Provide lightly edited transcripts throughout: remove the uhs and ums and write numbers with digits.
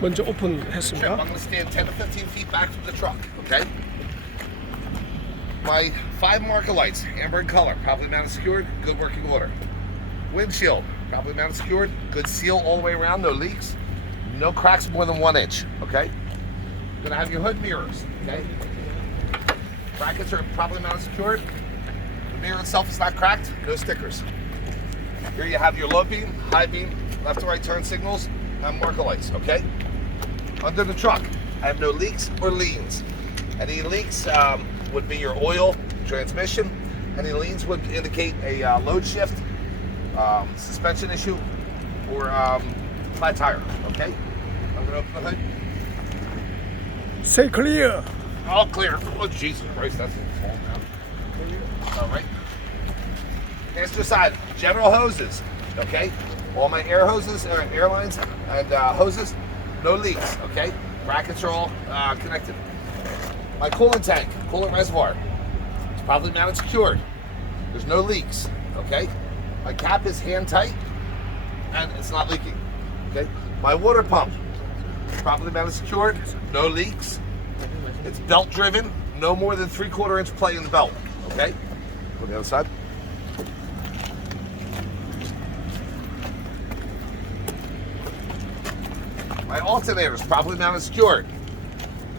먼저 Chip, I'm 오픈했습니다. going to stand 10 to 15 feet back from the truck, okay? My 5 marker lights, amber in color, properly mounted secured, good working order. Windshield, properly mounted secured, good seal all the way around, no leaks, no cracks more than 1 inch, okay? You're gonna have your hood mirrors, okay? Brackets are properly mounted secured. The mirror itself is not cracked, no stickers. Here you have your low beam, high beam, left to right turn signals, and marker lights, okay? Under the truck, I have no leaks or leans. Any leaks would be your oil, transmission. Any leans would indicate a load shift, suspension issue, or flat tire, okay? I'm gonna open the hood. Say clear. All clear. Oh, Jesus Christ, that's falling down. All right. Passenger side, general hoses, okay? All my air hoses, airlines, and hoses, no leaks, okay? Brackets are all connected. My coolant tank, coolant reservoir, it's properly mounted secured. There's no leaks, okay? My cap is hand tight, and it's not leaking, okay? My water pump, properly mounted secured, no leaks. It's belt driven, no more than 3/4 inch play in the belt, okay? Go to the other side. My alternators, properly mounted secured.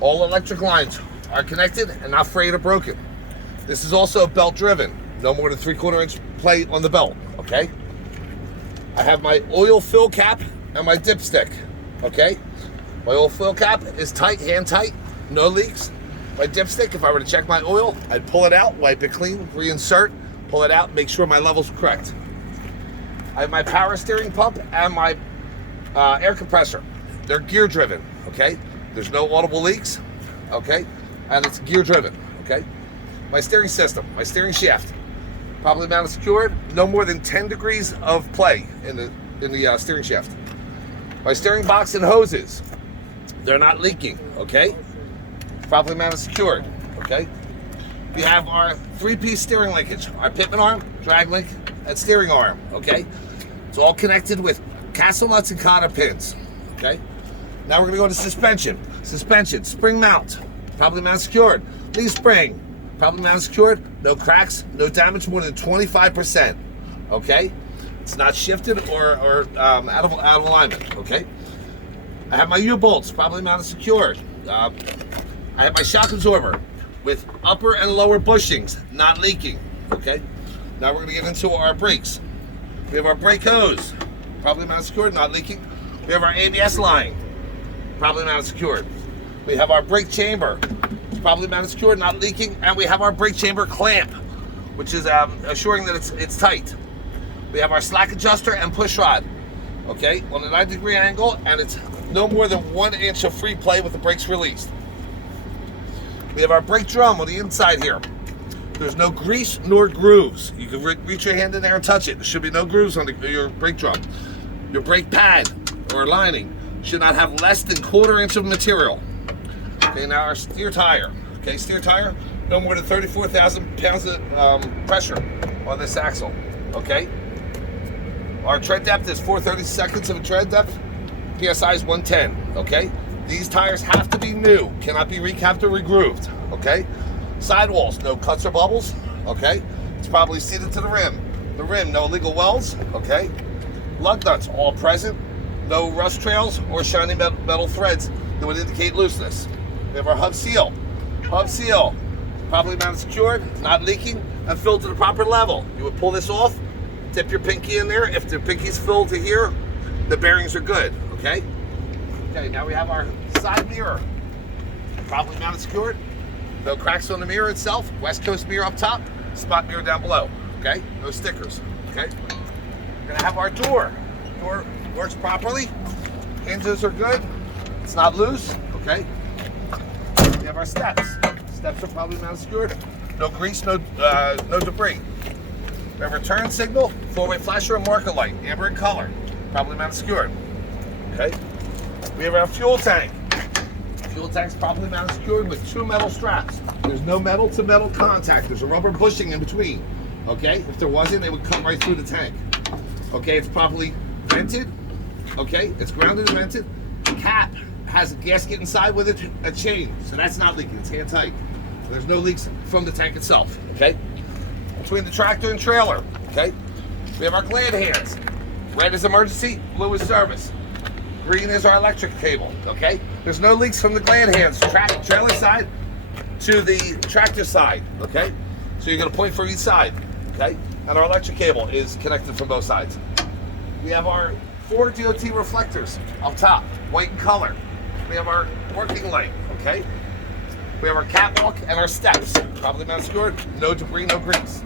All electric lines are connected and not frayed or broken. This is also belt driven, no more than 3/4 inch play on the belt, okay? I have my oil fill cap and my dipstick, okay? My oil fill cap is tight, hand tight, no leaks. My dipstick, if I were to check my oil, I'd pull it out, wipe it clean, reinsert, pull it out, make sure my level's correct. I have my power steering pump and my air compressor. They're gear driven, okay? There's no audible leaks, okay? And it's gear driven, okay? My steering system, my steering shaft, properly mounted secured, no more than 10 degrees of play in the steering shaft. My steering box and hoses, they're not leaking, okay? Properly mounted secured, okay? We have our 3-piece steering linkage, our pitman arm, drag link, and steering arm, okay? It's all connected with castle nuts and cotter pins, okay? Now we're gonna go to suspension. Suspension, spring mount, properly mounted secured. Leaf spring, properly mounted secured, no cracks, no damage more than 25%, okay? It's not shifted or out of alignment, okay? I have my U-bolts, properly mounted secured. I have my shock absorber with upper and lower bushings, not leaking, okay? Now we're gonna get into our brakes. We have our brake hose, properly mounted secured, not leaking. We have our ABS line, properly mounted secured. We have our brake chamber, it's properly mounted secured, not leaking, and we have our brake chamber clamp, which is assuring that it's tight. We have our slack adjuster and push rod, okay, on a 90-degree angle, and it's no more than 1 inch of free play with the brakes released. We have our brake drum on the inside here. There's no grease nor grooves. You can reach your hand in there and touch it. There should be no grooves on your brake drum. Your brake pad or lining should not have less than 1/4 inch of material. Okay, now our steer tire. Okay, steer tire, no more than 34,000 pounds of pressure on this axle. Okay, our tread depth is 4/32 of a tread depth. PSI is 110. Okay, these tires have to be new, cannot be recapped or regrooved. Okay, sidewalls, no cuts or bubbles. Okay, it's probably seated to the rim. The rim, no illegal welds. Okay, lug nuts all present. No rust trails or shiny metal threads that would indicate looseness. We have our hub seal. Hub seal, properly mounted secured, not leaking, and filled to the proper level. You would pull this off, dip your pinky in there. If the pinky's filled to here, the bearings are good, okay? Okay, now we have our side mirror. Properly mounted secured, no cracks on the mirror itself. West Coast mirror up top, spot mirror down below, okay? No stickers, okay? We're gonna have our door. Door works properly. Hinges are good. It's not loose, okay? We have our steps. Steps are probably mounted secured. No grease, no debris. We have our turn signal, four-way flasher and marker light, amber in color, probably mounted secured, okay? We have our fuel tank. Fuel tank's properly mounted secured with 2 metal straps. There's no metal to metal contact. There's a rubber bushing in between, okay? If there wasn't, it would come right through the tank. Okay, it's properly vented, okay? It's grounded and vented. The cap has a gasket inside with a chain, so that's not leaking. It's hand tight. There's no leaks from the tank itself, okay? Between the tractor and trailer, okay? We have our glad hands. Red is emergency, blue is service. Green is our electric cable, okay? There's no leaks from the glad hands, trailer side to the tractor side, okay? So you're gonna point for each side, okay? And our electric cable is connected from both sides. We have our 4 DOT reflectors up top, white in color. We have our working light, okay? We have our catwalk and our steps, properly mounted secured, no debris, no grease.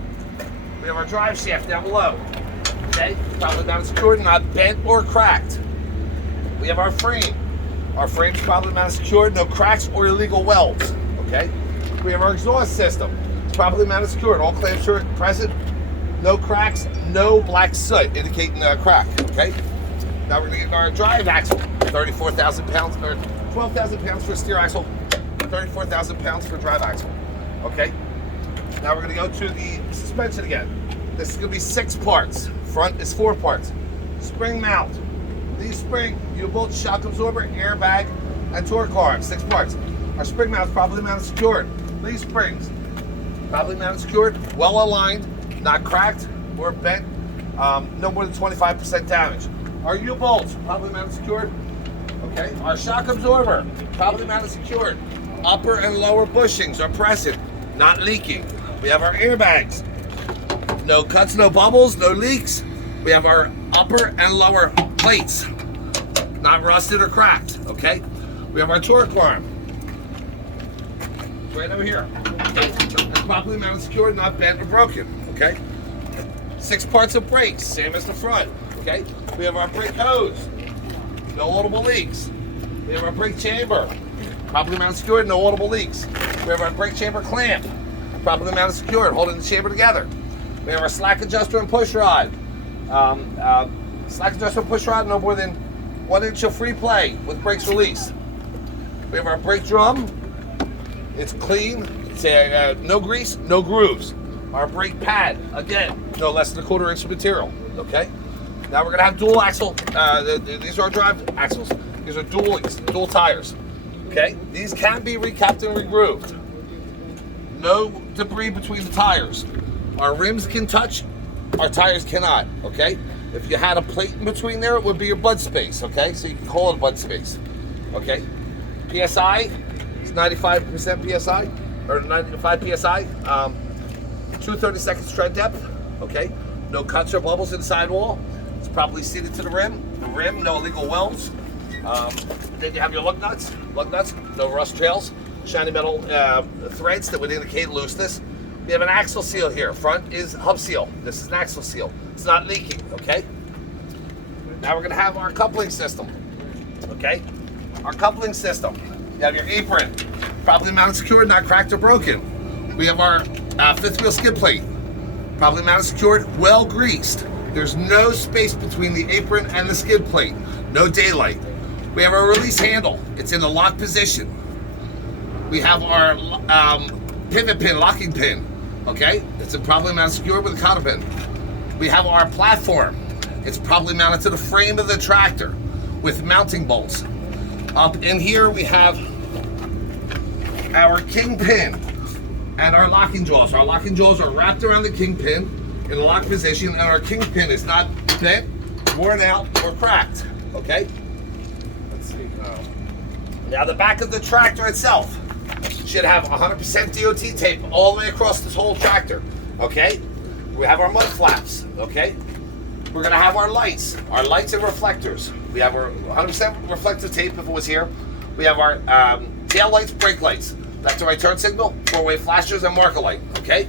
We have our drive shaft down below, okay? Properly mounted secured, not bent or cracked. We have our frame. Our frame's properly mounted secured, no cracks or illegal welds, okay? We have our exhaust system. It's properly mounted secured, all clamps are present, no cracks, no black soot indicating a crack, okay? Now we're gonna get our drive axle, 34,000 pounds, or 12,000 pounds for steer axle, 34,000 pounds for drive axle, okay? Now we're gonna go to the suspension again. This is gonna be 6 parts. Front is 4 parts. Spring mount. These spring, U-bolt, shock absorber, airbag, and torque arm, 6 parts. Our spring mount is properly mounted secured. These springs, properly mounted secured, well aligned, not cracked or bent, no more than 25% damage. Our U-bolts, properly mounted secured, okay? Our shock absorber, properly mounted secured. Upper and lower bushings are present, not leaking. We have our airbags. No cuts, no bubbles, no leaks. We have our upper and lower plates, not rusted or cracked, okay? We have our torque arm. It's right over here. Okay? It's properly mounted secured, not bent or broken, okay? 6 parts of brakes, same as the front, okay? We have our brake hose, no audible leaks. We have our brake chamber, properly mounted secured, no audible leaks. We have our brake chamber clamp, properly mounted secured, holding the chamber together. We have our slack adjuster and push rod. Slack adjuster and push rod, no more than 1 inch of free play with brakes released. We have our brake drum. It's clean. It's no grease, no grooves. Our brake pad, again, no less than 1/4 inch of material, okay? Now we're gonna have dual axle. These are our drive axles. These are dual tires, okay? These can be recapped and regrooved. No debris between the tires. Our rims can touch, our tires cannot, okay? If you had a plate in between there, it would be your bud space, okay? So you can call it a bud space, okay? PSI is 95% PSI, or 95 PSI. 2/32 tread depth, okay? No cuts or bubbles in the sidewall. It's properly seated to the rim. The rim, no illegal welds. Then you have your lug nuts, no rust trails, shiny metal threads that would indicate looseness. We have an axle seal here. Front is hub seal. This is an axle seal. It's not leaking, okay? Now we're gonna have our coupling system, okay? Our coupling system. You have your apron, properly mounted secured, not cracked or broken. We have our 5th wheel skid plate, properly mounted secured, well greased. There's no space between the apron and the skid plate. No daylight. We have our release handle. It's in the lock position. We have our pivot pin, locking pin. Okay, it's properly mounted secured with a cotter pin. We have our platform. It's properly mounted to the frame of the tractor with mounting bolts. Up in here we have our kingpin and our locking jaws. Our locking jaws are wrapped around the kingpin in a lock position, and our kingpin is not bent, worn out, or cracked. Okay. Let's see. Now the back of the tractor itself should have 100% DOT tape all the way across this whole tractor, okay? We have our mud flaps, okay? We're gonna have our lights and reflectors. We have our 100% reflective tape if it was here. We have our tail lights, brake lights, left and right turn signal, 4-way flashers, and marker light, okay?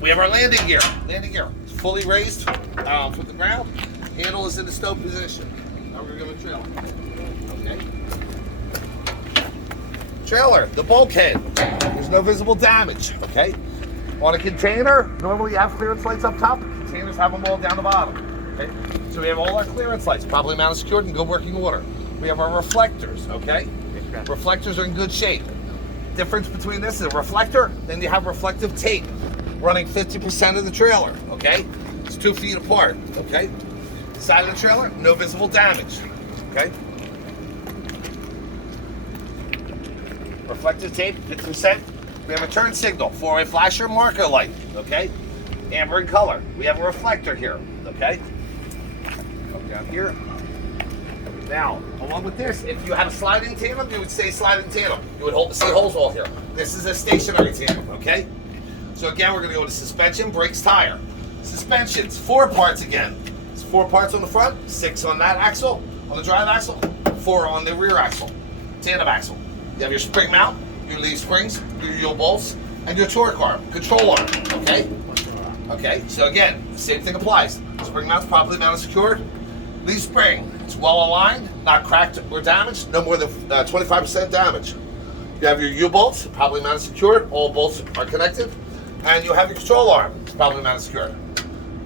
We have our landing gear. It's fully raised from the ground. Handle is in the stow position. Now we're gonna go to trailer, okay? Trailer, the bulkhead, there's no visible damage, okay? On a container, normally you have clearance lights up top. Containers have them all down the bottom, okay? So we have all our clearance lights, properly mounted, secured, in good working order. We have our reflectors, okay? Reflectors are in good shape. Difference between this is a reflector, then you have reflective tape running 50% of the trailer, okay? It's 2 feet apart, okay? Side of the trailer, no visible damage. Okay. Reflective tape, 50%. We have a turn signal, 4-way flasher, marker light. Okay. Amber in color. We have a reflector here. Okay. Come down here. Now, along with this, if you had a sliding tandem, you would say sliding tandem. You would say holes all here. This is a stationary tandem, okay? So again, we're gonna go to suspension, brakes, tire. Suspensions, 4 parts again. It's 4 parts on the front, 6 on that axle, on the drive axle, 4 on the rear axle, tandem axle. You have your spring mount, your leaf springs, your U-bolts, and your torque arm, control arm, okay? Okay, so again, the same thing applies. Spring mount's properly mounted, secured. Leaf spring, it's well aligned, not cracked or damaged, no more than 25% damage. You have your U-bolts, properly mounted, secured. All bolts are connected. And you have your control arm, it's properly mounted, secured.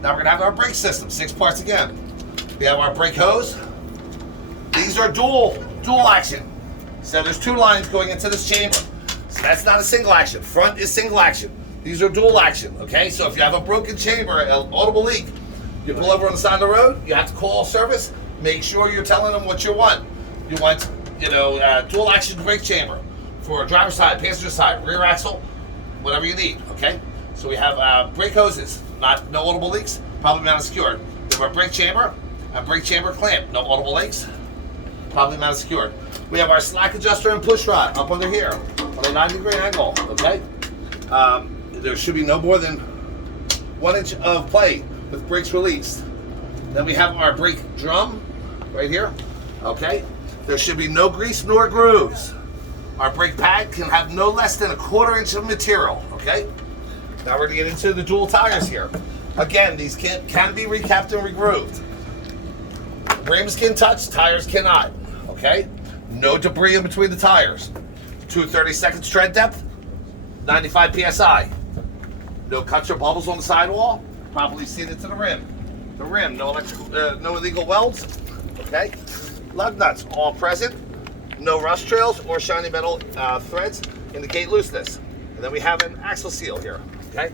Now we're gonna have our brake system, 6 parts again. We have our brake hose. These are dual action. So there's 2 lines going into this chamber. So that's not a single action. Front is single action. These are dual action, okay? So if you have a broken chamber, an audible leak, you pull over on the side of the road, you have to call service, make sure you're telling them what you want. You want, dual action brake chamber for driver's side, passenger side, rear axle, whatever you need, okay? So we have brake hoses, no audible leaks, probably mounted secured. We have our brake chamber and brake chamber clamp, no audible leaks, probably mounted secured. We have our slack adjuster and push rod up under here on a 90-degree angle, okay? There should be no more than 1 inch of play with brakes released. Then we have our brake drum right here, okay? There should be no grease nor grooves. Our brake pad can have no less than 1/4 inch of material, okay? Now we're gonna get into the dual tires here. Again, these can be recapped and regrooved. Rims can touch, tires cannot, okay? No debris in between the tires. 2/32 tread depth, 95 PSI. No cuts or bubbles on the sidewall. Properly seated to the rim. The rim, no illegal welds. Okay. Lug nuts, all present. No rust trails or shiny metal threads indicate looseness. And then we have an axle seal here. Okay.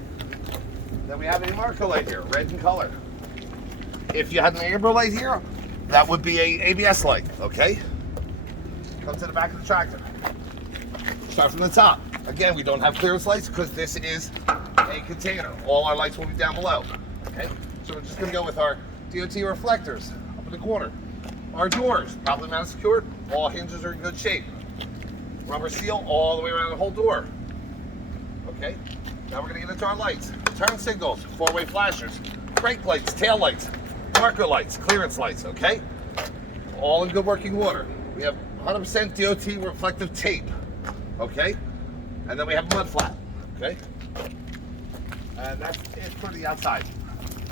Then we have a marker light here, red in color. If you had an amber light here, that would be a ABS light. Okay. Come to the back of the tractor. Start from the top. Again, we don't have clearance lights because this is a container. All our lights will be down below. Okay, so we're just gonna go with our DOT reflectors up in the corner. Our doors, properly mounted, secured. All hinges are in good shape. Rubber seal all the way around the whole door. Okay, now we're gonna get into our lights. Turn signals, 4-way flashers, brake lights, tail lights, marker lights, clearance lights, okay? All in good working order. We have 100% DOT reflective tape, okay? And then we have a mud flap, okay? And that's it for the outside.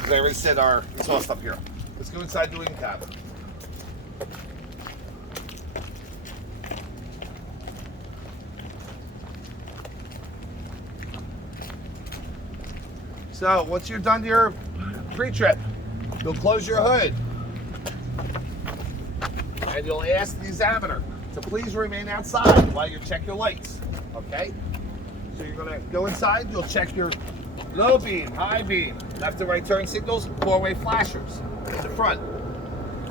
As I already said, our exhaust up here. Let's go inside the wing cabin. So once you're done your pre-trip, you'll close your hood. And you'll ask the examiner to please remain outside while you check your lights, okay? So you're gonna go inside, you'll check your low beam, high beam, left and right turn signals, 4-way flashers in the front.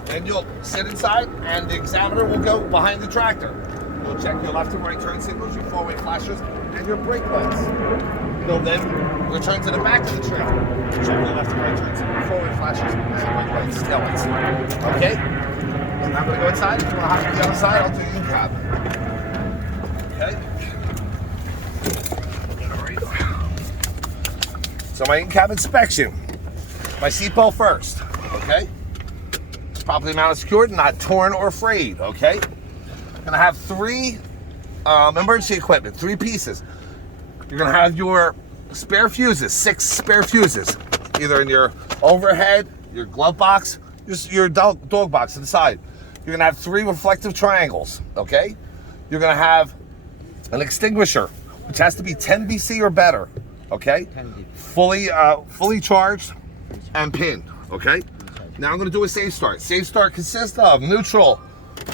And you'll sit inside and the examiner will go behind the tractor. You'll check your left and right turn signals, your 4-way flashers, and your brake lights. You'll then return to the back of the trailer. Check your left and right turn signals, 4-way flashers, and brake lights, tail lights. Okay? And I'm gonna go inside. If you wanna hop to the other side, I'll do the in-cab. Okay? So my in-cab inspection. My seatbelt first, okay? It's properly mounted, secured, not torn or frayed, okay? I'm gonna have 3 emergency equipment, 3 pieces. You're gonna have your spare fuses, 6 spare fuses, either in your overhead, your glove box, your dog box to the side. You're gonna have 3 reflective triangles, okay? You're gonna have an extinguisher, which has to be 10 BC or better, okay? Fully charged and pinned, okay? Now I'm gonna do a safe start. Safe start consists of neutral,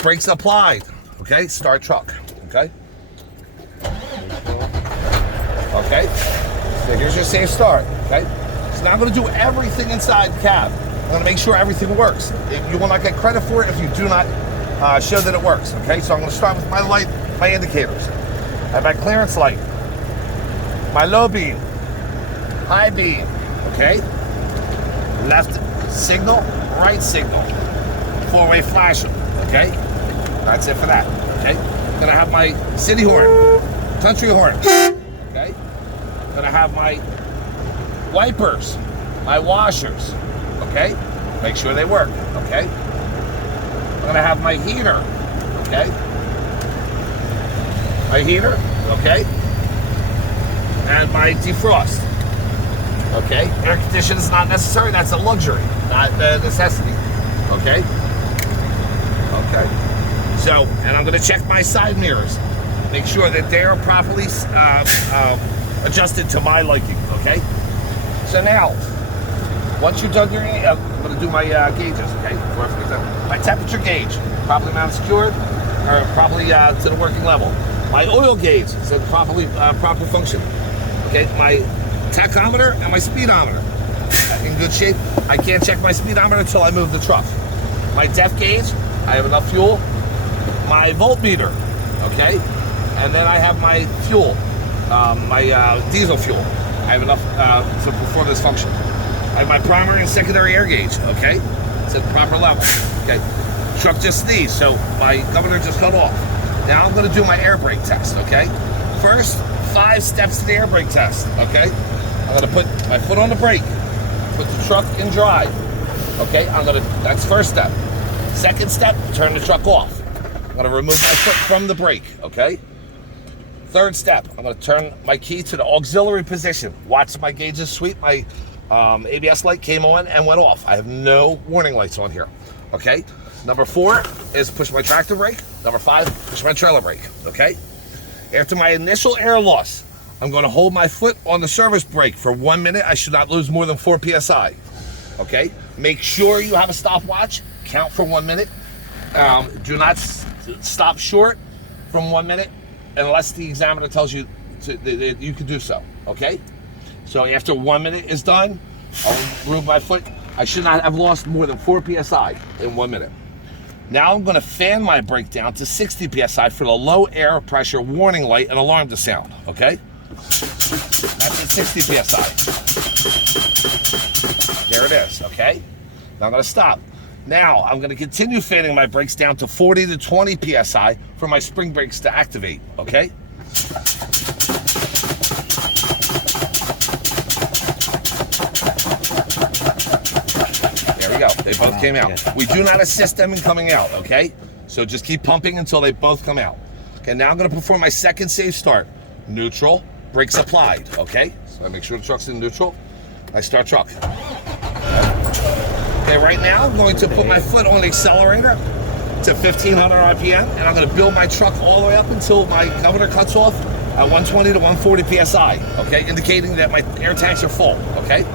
brakes applied, okay? Start truck, okay? Okay, so here's your safe start, okay? So now I'm gonna do everything inside the cab. I'm gonna make sure everything works. You will not get credit for it if you do not show that it works, okay? So I'm gonna start with my light, my indicators. I have my clearance light, my low beam, high beam, okay? Left signal, right signal, four-way flasher, okay? That's it for that, okay? Gonna have my city horn, country horn, okay? Gonna have my wipers, my washers, okay? Make sure they work, okay? I'm gonna have my heater, okay? My heater, okay? And my defrost, okay? Air conditioning is not necessary, that's a luxury, not a necessity, okay? Okay. So, and I'm gonna check my side mirrors, make sure that they are properly adjusted to my liking, okay? So now, once you've done your, I'm going to do my gauges, okay? Before I forget that. My temperature gauge, properly mounted secured, or properly to the working level. My oil gauge is in proper function. Okay, my tachometer and my speedometer in good shape. I can't check my speedometer until I move the truck. My depth gauge, I have enough fuel. My voltmeter, okay? And then I have my fuel, my diesel fuel. I have enough to perform this function. I have my primary and secondary air gauge, okay? It's at the proper level, okay? Truck just sneezed, so my governor just cut off. Now I'm gonna do my air brake test, okay? First, 5 steps to the air brake test, okay? I'm gonna put my foot on the brake, put the truck in drive, okay? That's first step. Second step, turn the truck off. I'm gonna remove my foot from the brake, okay? Third step, I'm gonna turn my key to the auxiliary position. Watch my gauges sweep. My ABS light came on and went off. I have no warning lights on here, okay? Number 4 is push my tractor brake. Number 5, push my trailer brake, okay? After my initial air loss, I'm gonna hold my foot on the service brake for 1 minute. I should not lose more than 4 PSI, okay? Make sure you have a stopwatch, count for 1 minute. Do not stop short from 1 minute unless the examiner tells you that you can do so, okay? So after 1 minute is done, I'll remove my foot. I should not have lost more than 4 PSI in 1 minute. Now I'm gonna fan my brake down to 60 PSI for the low air pressure warning light and alarm to sound, okay? That's at 60 PSI. There it is, okay? Now I'm gonna stop. Now I'm gonna continue fanning my brakes down to 40 to 20 PSI for my spring brakes to activate, okay? There we go, they both came out. We do not assist them in coming out, okay? So just keep pumping until they both come out. Okay, now I'm gonna perform my second safe start. Neutral, brakes applied, okay? So I make sure the truck's in neutral. I start truck. Okay, right now I'm going to put my foot on the accelerator to 1500 RPM, and I'm going to build my truck all the way up until my governor cuts off at 120 to 140 PSI, okay, indicating that my air tanks are full, okay?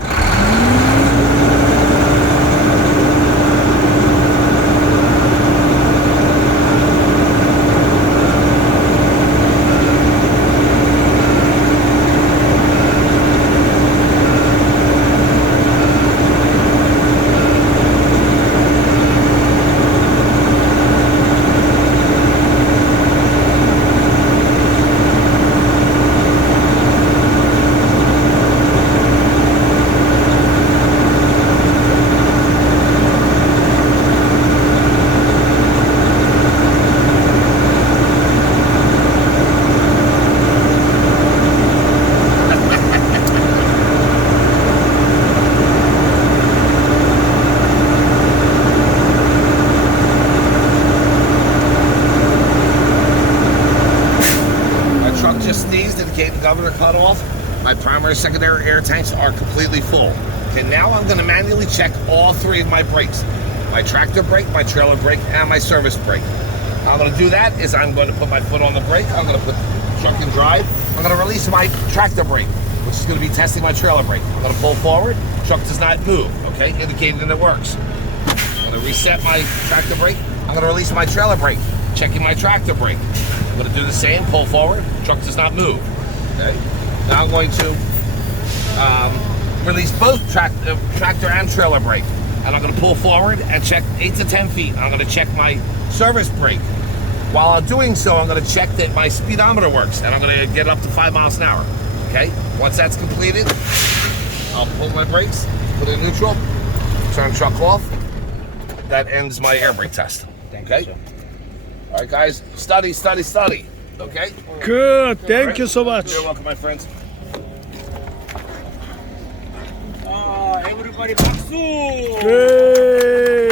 Indicating governor cut off. My primary, secondary air tanks are completely full. Okay, now I'm going to manually check all 3 of my brakes. My tractor brake, my trailer brake, and my service brake. How I'm going to do that is I'm going to put my foot on the brake. I'm going to put the truck in drive. I'm going to release my tractor brake, which is going to be testing my trailer brake. I'm going to pull forward. Truck does not move, okay, indicating that it works. I'm going to reset my tractor brake. I'm going to release my trailer brake, checking my tractor brake. I'm going to do the same, pull forward. Truck does not move. Okay. Now I'm going to release both tractor and trailer brake. and I'm going to pull forward and check 8 to 10 feet. I'm going to check my service brake. While I'm doing so, I'm going to check that my speedometer works, and I'm going to get up to 5 miles an hour. Okay? Once that's completed, I'll pull my brakes, put it in neutral, turn the truck off. That ends my air brake test. Okay? All right, guys. Study, study, study. Okay? Good. Thank you so much. You're welcome, my friends. Everybody 박수! Great.